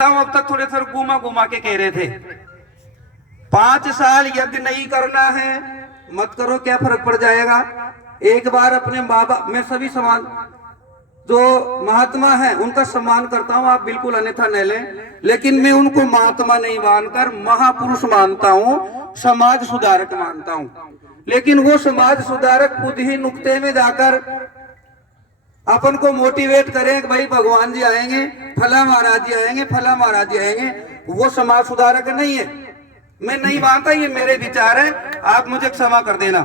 अब तक थोड़े सर घुमा घुमा के कह रहे थे 5 साल यज्ञ नहीं करना है, मत करो, क्या फर्क पड़ जाएगा। एक बार अपने माँ बाप, मैं सभी समाज जो महात्मा हैं उनका सम्मान करता हूँ, आप बिल्कुल अन्यथा न लें, लेकिन मैं उनको महात्मा नहीं मानकर महापुरुष मानता हूँ, समाज सुधारक मानता हूँ। लेकिन वो समाज सुधारक खुद ही नुक्ते में जाकर अपन को मोटिवेट करें कि भाई भगवान जी आएंगे, फला महाराज जी आएंगे, फला महाराज जी आएंगे, वो समाज सुधारक नहीं है। मैं नहीं मानता, ये मेरे विचार है, आप मुझे क्षमा कर देना।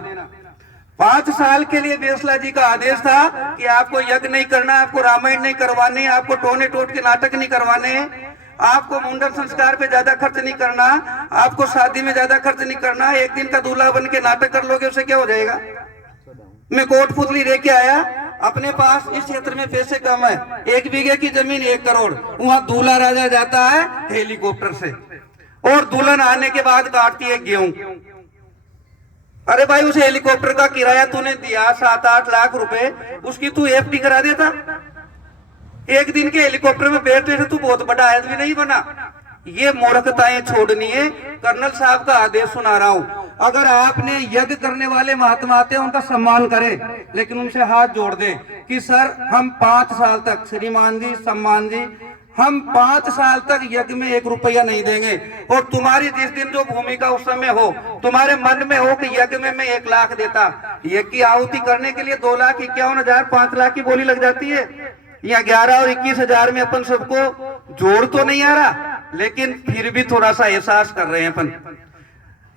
5 साल के लिए बेसला जी का आदेश था कि आपको यज्ञ नहीं करना, आपको रामायण नहीं करवाने, आपको टोने टोट के नाटक नहीं करवाने, आपको मुंडन संस्कार पे ज्यादा खर्च नहीं करना, आपको शादी में ज्यादा खर्च नहीं करना। एक दिन का दूल्हा बन के नाटक कर लोगे, उससे क्या हो जाएगा। मैं कोट पुतली लेके आया, अपने पास इस क्षेत्र में पैसे कम है, 1 बीघे की जमीन 1 करोड़, वहां दूल्हा राजा जाता है हेलीकॉप्टर से, और दुल्हन आने के बाद काटती है गेहूं। अरे भाई, उस हेलीकॉप्टर का किराया तूने दिया 7-8 लाख रुपए, उसकी तू एफडी करा देता। एक दिन के हेलीकॉप्टर में बैठने से तू बहुत बड़ा आदमी नहीं बना। ये मूर्खताएं छोड़नी है, कर्नल साहब का आदेश सुना रहा हूं। अगर आपने यज्ञ करने वाले महात्मा आते हैं उनका सम्मान करें, लेकिन उनसे हाथ जोड़ दे कि सर हम 5 साल तक, श्रीमान जी, सम्मान जी, हम 5 साल तक यज्ञ में 1 रुपया नहीं देंगे। और तुम्हारी जिस दिन जो भूमिका उस समय हो, तुम्हारे मन में हो कि यज्ञ में मैं 1 लाख देता, यज्ञ की आहुति करने के लिए 2,51,000 5 लाख की बोली लग जाती है। या 11 और 21,000 में अपन सबको जोड़ तो नहीं आ रहा, लेकिन फिर भी थोड़ा सा एहसास कर रहे हैं अपन।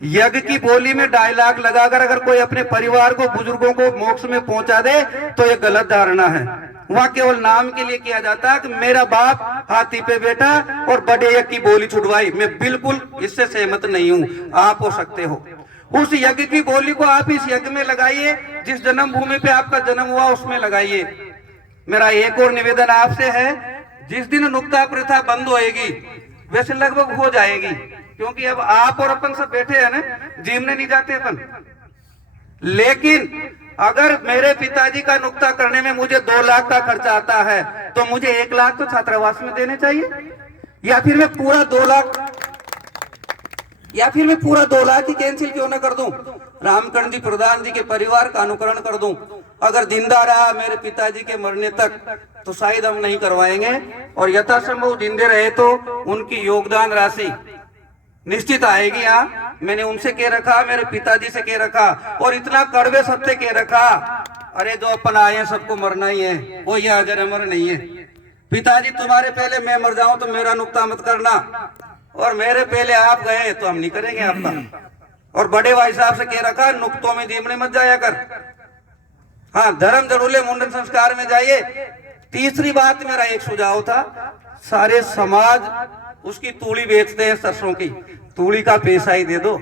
यज्ञ की बोली में 2.5 लाख लगाकर अगर कोई अपने परिवार को, बुजुर्गों को मोक्ष में पहुंचा दे तो ये गलत धारणा है। वहां केवल नाम के लिए किया जाता है कि मेरा बाप हाथी पे बैठा और बड़े यज्ञ की बोली छुड़वाई। मैं बिल्कुल इससे सहमत नहीं हूं, आप हो सकते हो। उस यज्ञ की बोली को आप इस यज्ञ में लगाइए, जिस जन्मभूमि पे आपका जन्म हुआ उसमें लगाइए। मेरा एक और निवेदन आपसे है, जिस दिन नुक्ता प्रथा बंद होएगी, वैसे लगभग हो जाएगी, क्योंकि अब आप और अपन सब बैठे हैं ना, जिमने नहीं जाते अपन। लेकिन अगर मेरे पिताजी का नुक्ता करने में मुझे 2 लाख का खर्चा आता है, तो मुझे 1 लाख तो छात्रावास में देने चाहिए, या फिर मैं पूरा 2 लाख ही कैंसिल क्यों ना कर दूं। रामकरण जी प्रधान जी के परिवार का अनुकरण कर दूं। अगर जिंदा रहा मेरे पिताजी के मरने तक तो शायद हम नहीं करवाएंगे, और यथासंभव जिंदे रहे तो उनकी योगदान राशि निश्चित आएगी। यहाँ मैंने उनसे कह रखा, मेरे पिताजी से कह रखा, और इतना कड़वे सत्य कह रखा, अरे जो अपन आए हैं सबको मरना ही है, वो ये अजर अमर नहीं है। पिताजी तुम्हारे पहले मैं मर जाऊं तो मेरा नुक्ता मत करना, और मेरे पहले आप गए तो हम नहीं करेंगे आपका। और बड़े भाई साहब से कह रखा, नुक्तों में जीमने मत जाया कर। हाँ, धर्म जरूले मुंडन संस्कार में जाइए। तीसरी बात मेरा एक सुझाव था, सारे समाज उसकी तूड़ी बेचते हैं, सरसों की तूड़ी का पैसा ही दे दो।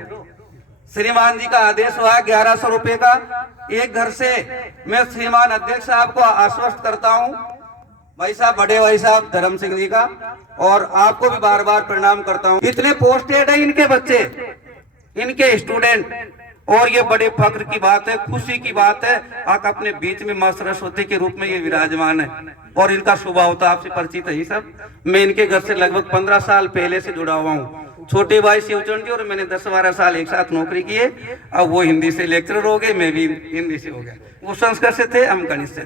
श्रीमान जी का आदेश हुआ 1100 रुपए का एक घर से। मैं श्रीमान अध्यक्ष साहब को आश्वस्त करता हूं, भाई साहब, बड़े भाई साहब धर्म सिंह जी का, और आपको भी बार बार प्रणाम करता हूं। इतने पोस्टेड है इनके बच्चे, इनके स्टूडेंट, और ये बड़े फख्र की बात है, खुशी की बात है, आप अपने बीच में मां सरस्वती के रूप में ये विराजमान है। और इनका स्वभाव तो आपसे परिचित है ही सब। मैं इनके घर से लगभग 15 साल पहले से जुड़ा हुआ हूँ। छोटे भाई शिवचंद जी और मैंने 10-12 साल एक साथ नौकरी किए। अब वो हिंदी से लेक्चरर हो गए, मैं भी हिंदी से हो गया। वो संस्कृत से थे, हम गणित से थे।